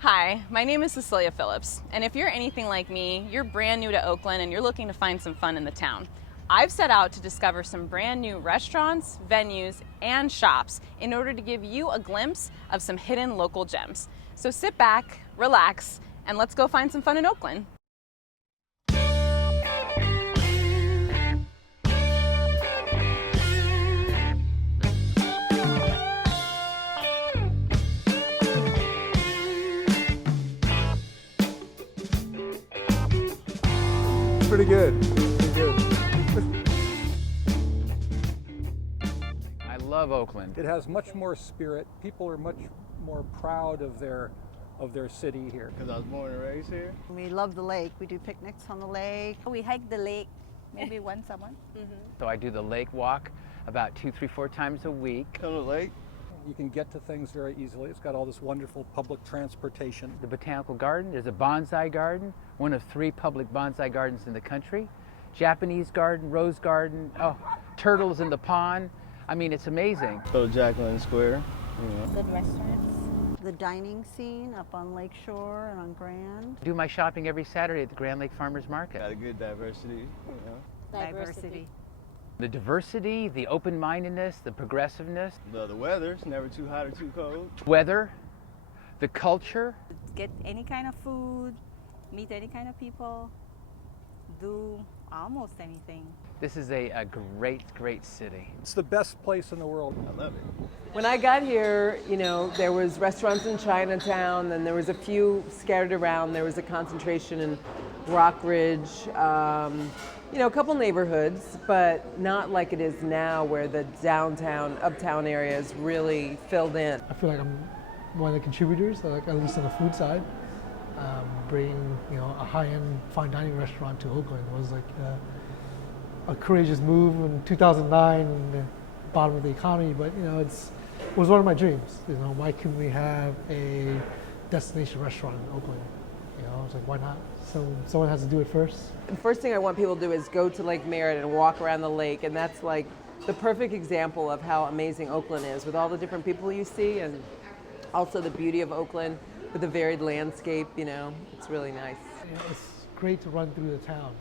Hi, my name is Cecilia Phillips, and if you're anything like me, you're brand new to Oakland and you're looking to find some fun in the town. I've set out to discover some brand new restaurants, venues, and shops in order to give you a glimpse of some hidden local gems. So sit back, relax, and let's go find some fun in Oakland. Pretty good. Pretty good. I love Oakland. It has much more spirit. People are much more proud of their city here. Because I was born and raised here. We love the lake. We do picnics on the lake. We hike the lake maybe once a month. So I do the lake walk about 2, 3, 4 times a week. Come to the lake. You can get to things very easily. It's got all this wonderful public transportation. The botanical garden, there's a bonsai garden, one of 3 public bonsai gardens in the country. Japanese garden, rose garden, turtles in the pond. I mean, it's amazing. Go to Jacqueline Square. Good restaurants. The dining scene up on Lake Shore and on Grand. Do my shopping every Saturday at the Grand Lake Farmers Market. Got a good diversity. Diversity. The diversity, the open-mindedness, the progressiveness, The weather's never too hot or too cold. weather, the culture. Get any kind of food, meet any kind of people, do almost anything. This is a great, great city. It's the best place in the world. I love it. When I got here, there was restaurants in Chinatown, and there was a few scattered around. There was a concentration in Rockridge, a couple neighborhoods, but not like it is now where the downtown, uptown area is really filled in. I feel like I'm one of the contributors, at least on the food side. Bringing a high-end fine dining restaurant to Oakland was like a courageous move in 2009, in the bottom of the economy. But it was one of my dreams. Why couldn't we have a destination restaurant in Oakland? I was like, why not? So someone has to do it first. The first thing I want people to do is go to Lake Merritt and walk around the lake, and that's like the perfect example of how amazing Oakland is, with all the different people you see, and also the beauty of Oakland with the varied landscape. It's really nice. It's great to run through the town,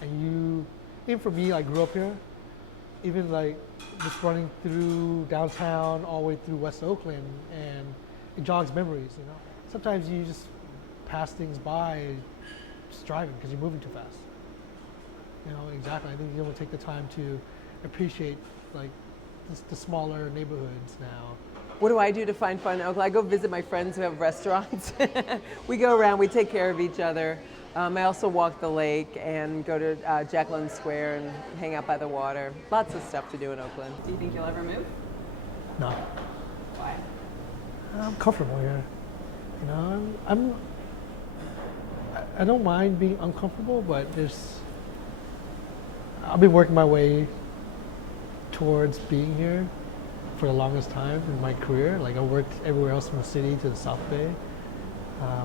and even for me, I grew up here. Even like just running through downtown all the way through West Oakland, and it jogs memories. Sometimes you just pass things by just driving because you're moving too fast. Exactly. I think you don't take the time to appreciate like the smaller neighborhoods now. What do I do to find fun in Oakland? I go visit my friends who have restaurants. We go around, we take care of each other. I also walk the lake and go to Jacqueline Square and hang out by the water. Lots of stuff to do in Oakland. Do you think you'll ever move? No. Why? I'm comfortable here. I don't mind being uncomfortable, but I've been working my way towards being here for the longest time in my career. Like I worked everywhere else from the city to the South Bay,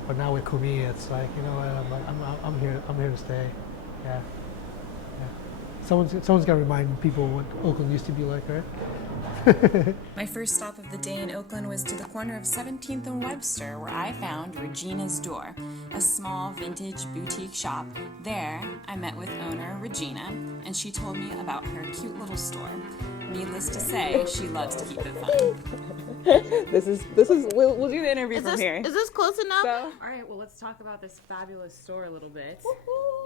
but now with Kumi, it's like I'm here to stay. Yeah. Someone's got to remind people what Oakland used to be like, right? My first stop of the day in Oakland was to the corner of 17th and Webster, where I found Regina's Door, a small vintage boutique shop. There, I met with owner Regina, and she told me about her cute little store. Needless to say, she loves to keep it fun. We'll do the interview from here. Is this close enough? All right, well, let's talk about this fabulous store a little bit.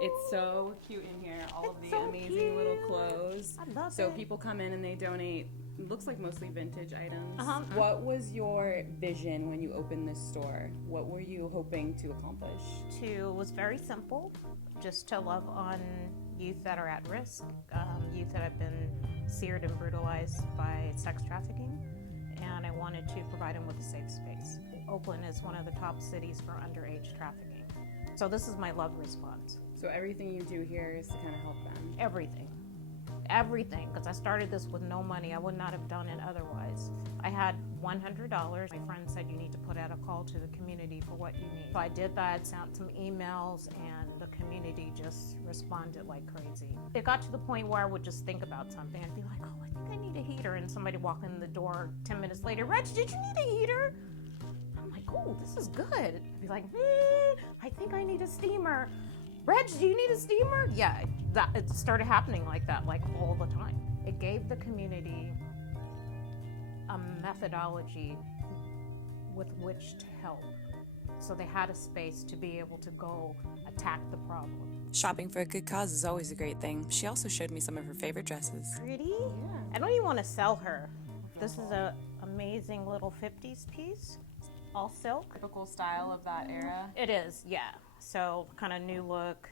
It's so cute in here, all of the amazing little clothes. I love So it. people come in and they donate, looks like mostly vintage items. Uh-huh. What was your vision when you opened this store? What were you hoping to accomplish? Was very simple, just to love on youth that are at risk, youth that have been seared and brutalized by sex trafficking, and I wanted to provide them with a safe space. Oakland is one of the top cities for underage trafficking. So this is my love response. So everything you do here is to kind of help them. Everything, because I started this with no money. I would not have done it otherwise. I had $100. My friend said you need to put out a call to the community for what you need. So I did that, sent some emails, and the community just responded like crazy. It got to the point where I would just think about something and be like, oh, I think I need a heater. And somebody walk in the door 10 minutes later, Reg, did you need a heater? I'm like, like, ooh, this is good. I'd be like, I think I need a steamer. Reg, do you need a steamer? Yeah, it started happening like that, like all the time. It gave the community a methodology with which to help. So they had a space to be able to go attack the problem. Shopping for a good cause is always a great thing. She also showed me some of her favorite dresses. Pretty? Yeah. I don't even want to sell her. This is a amazing little 50s piece, all silk. Typical style of that era. It is, yeah. So kind of new look.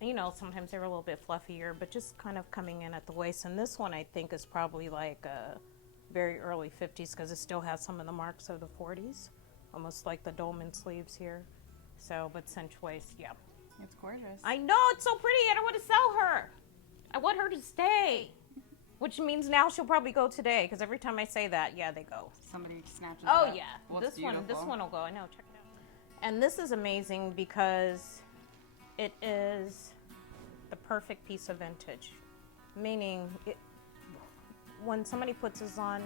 You know, sometimes they're a little bit fluffier, but just kind of coming in at the waist. And this one I think is probably like a very early 50s because it still has some of the marks of the 40s, almost like the dolman sleeves here. So, but cinch waist, yeah. It's gorgeous. I know, it's so pretty. I don't want to sell her. I want her to stay. Which means now she'll probably go today, because every time I say that, yeah, they go. Somebody snatches it Oh up. yeah, Well, this one will go. I know, check it out. And this is amazing because it is the perfect piece of vintage. Meaning, when somebody puts this on,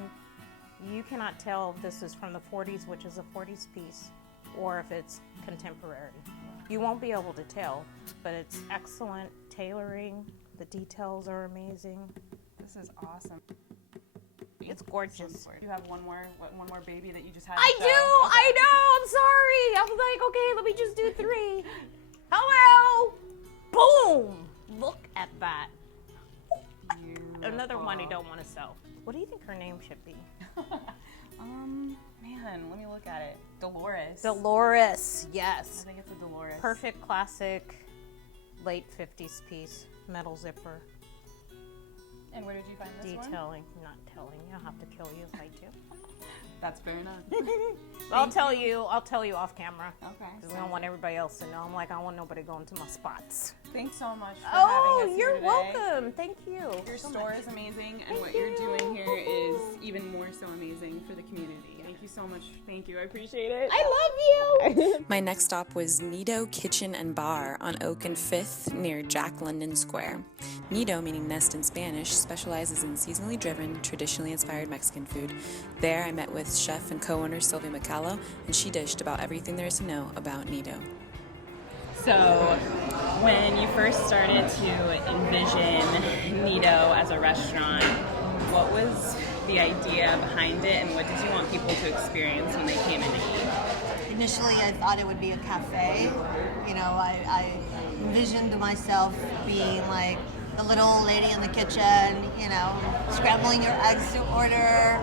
you cannot tell if this is from the 40s, which is a 40s piece, or if it's contemporary. You won't be able to tell, but it's excellent tailoring. The details are amazing. This is awesome. It's gorgeous. You have one more baby that you just had. I to do. show? Okay. I know. I'm sorry. I was like, okay, let me just do 3. Hello. Boom. Look at that. Another one I don't want to sell. What do you think her name should be? Man, let me look at it. Dolores. Dolores. Yes. I think it's a Dolores. Perfect classic late 50s piece. Metal zipper. And where did you find this one? Detailing. Not telling you. I'll have to kill you if I do. That's fair enough. I'll tell you off camera. Okay. Because we don't want everybody else to know. I'm like, I don't want nobody going to my spots. Thanks so much for having us you're here today. welcome. Thank you. Your so store much. is amazing, and what you're doing here is even more so amazing for the community. Thank you so much. Thank you. I appreciate it. I love you. My next stop was Nido Kitchen and Bar on Oak and 5th near Jack London Square. Nido, meaning nest in Spanish, specializes in seasonally driven, traditionally inspired Mexican food. There I met with chef and co-owner Sylvia Macallo, and she dished about everything there is to know about Nido. So, when you first started to envision Nido as a restaurant, what was the idea behind it, and what did you want people to experience when they came in to eat? Initially, I thought it would be a cafe. You know, I envisioned myself being like the little old lady in the kitchen, you know, scrambling your eggs to order,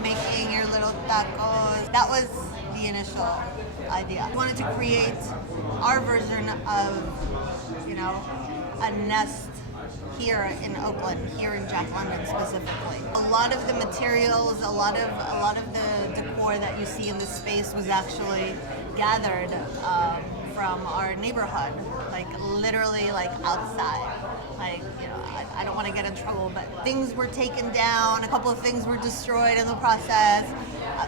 making your little tacos. That was the initial idea. I wanted to create our version of, you know, a nest here in Oakland, here in Jack London specifically. A lot of the materials, a lot of the decor that you see in this space was actually gathered from our neighborhood, like literally like outside. Like, you know, I don't want to get in trouble, but things were taken down, a couple of things were destroyed in the process.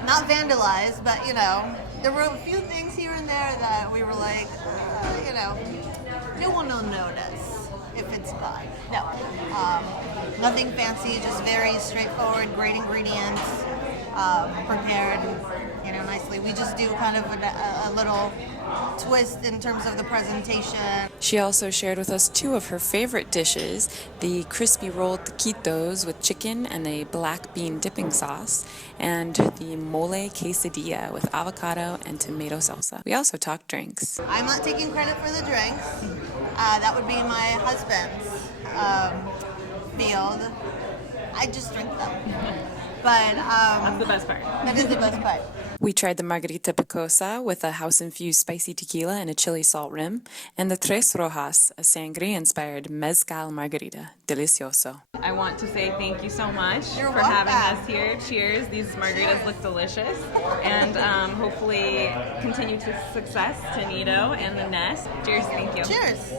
Not vandalized, but, you know, there were a few things here and there that we were like, you know, no one will notice if it's gone. No, nothing fancy, just very straightforward, great ingredients, prepared, you know, nicely. We just do kind of a little twist in terms of the presentation. She also shared with us 2 of her favorite dishes, the crispy rolled taquitos with chicken and a black bean dipping sauce, and the mole quesadilla with avocado and tomato salsa. We also talked drinks. I'm not taking credit for the drinks. That would be my husband's field. I just drink them. But That's the best part. That is the best part. We tried the margarita picosa with a house-infused spicy tequila and a chili salt rim, and the Tres Rojas, a sangria-inspired mezcal margarita. Delicioso. I want to say thank you so much You're for having welcome. us here. Cheers. These margaritas look delicious. And hopefully continued success to Nido and the Nest. Cheers. Thank you. Cheers.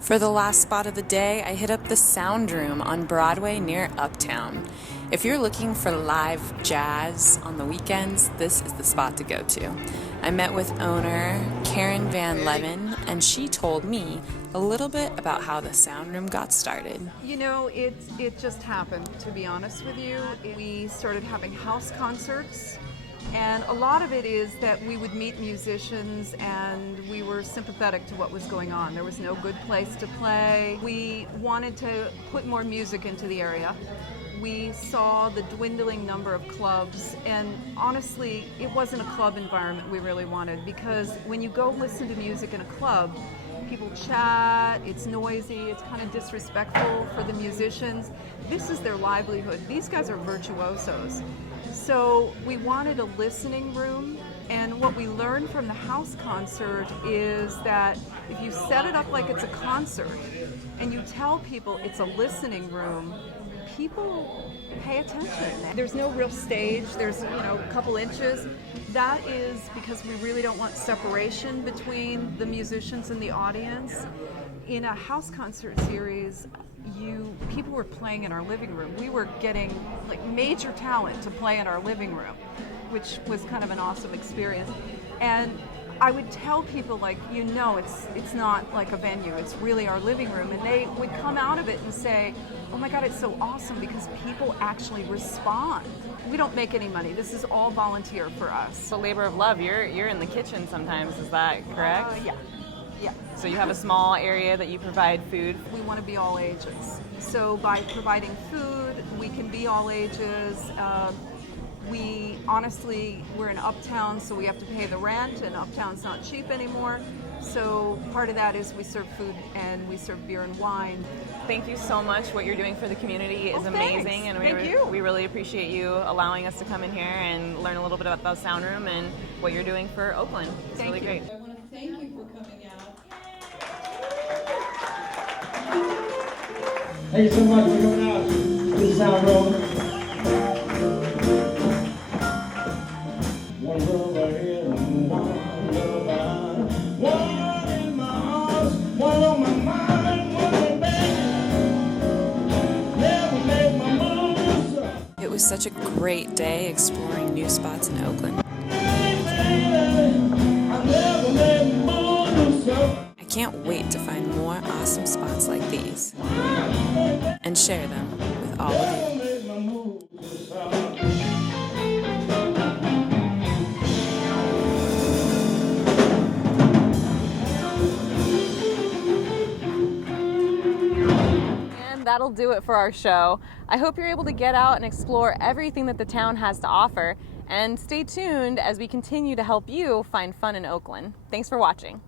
For the last spot of the day, I hit up the Sound Room on Broadway near Uptown. If you're looking for live jazz on the weekends, this is the spot to go to. I met with owner Karen Van Leven, and she told me a little bit about how the Sound Room got started. You know, it just happened, to be honest with you. We started having house concerts And a lot of it is that we would meet musicians and we were sympathetic to what was going on. There was no good place to play. We wanted to put more music into the area. We saw the dwindling number of clubs, and honestly, it wasn't a club environment we really wanted, because when you go listen to music in a club, people chat, it's noisy, it's kind of disrespectful for the musicians. This is their livelihood. These guys are virtuosos. So we wanted a listening room, and what we learned from the house concert is that if you set it up like it's a concert and you tell people it's a listening room, people pay attention. There's no real stage, there's a couple inches. That is because we really don't want separation between the musicians and the audience. In a house concert series, people were playing in our living room. We were getting like major talent to play in our living room, which was kind of an awesome experience. And I would tell people, like, it's not like a venue, it's really our living room. And they would come out of it and say, oh my God, it's so awesome because people actually respond. We don't make any money. This is all volunteer for us. So labor of love, you're in the kitchen sometimes, is that correct? Yeah. So you have a small area that you provide food? We want to be all ages. So by providing food, we can be all ages. We're in Uptown, so we have to pay the rent, and Uptown's not cheap anymore. So part of that is we serve food and we serve beer and wine. Thank you so much. What you're doing for the community is amazing, and we really appreciate you allowing us to come in here and learn a little bit about the sound room and what you're doing for Oakland. It's really great. I want to thank you for coming out. Thank you so much for coming out to the sound room. One love ahead and one love behind. One in my arms, one on my mind, one in bed. Never make my moves. It was such a great day exploring new spots in Oakland. I can't wait to find more awesome spots like these and share them with all of you. That'll do it for our show. I hope you're able to get out and explore everything that the town has to offer, and stay tuned as we continue to help you find fun in Oakland. Thanks for watching.